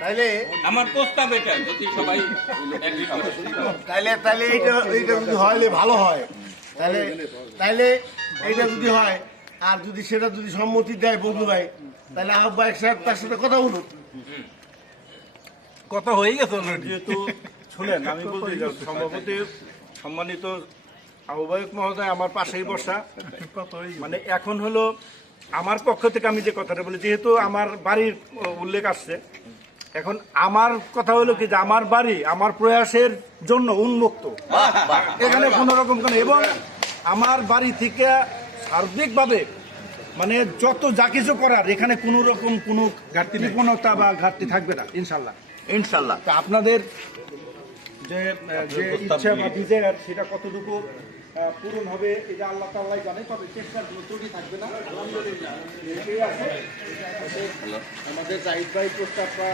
তাইলে আমার প্রস্তাব এটা যদি সবাই তাইলে তাইলে এইটা এইটা যদি হয় ভালো হয়। তাহলে তাইলে এইটা যদি হয় আর যদি সেটা যদি সম্মতি দেয় বন্ধু ভাই তাহলে আহ্বায়ক সাহেব তার সাথে কথা বলুন কথা হয়ে গেছে অলরেডি যেহেতু শুনেন আমি বলতে সভাপতি সম্মানিত আহ্বায়ক মহোদয় আমার পাশেই বসা। মানে এখন হলো আমার পক্ষ থেকে আমি যে কথাটা বলি যেহেতু আমার বাড়ির উল্লেখ আসছে এখন আমার কথা হলো কি যে আমার বাড়ি আমার প্রয়াসের জন্য উন্মুক্ত। এখানে কোনো রকম কোনো এবং আমার বাড়ি থেকে সার্বিকভাবে মানে যত যা কিছু করার এখানে কোনো রকম কোনো ঘাটতি কৃপণতা বা ঘাটতি থাকবে না ইনশাল্লাহ। ইনশাল্লাহ। তা আপনাদের যে যে ইচ্ছা বা ডিজায়ার সেটা কতটুকু পূরণ হবে এটা আল্লাহ তাল্লাহ জানে তবে চেষ্টার কোনো ত্রুটি থাকবে না। আলহামদুলিল্লাহ। আমাদের জাহিদ ভাই প্রস্তাবটা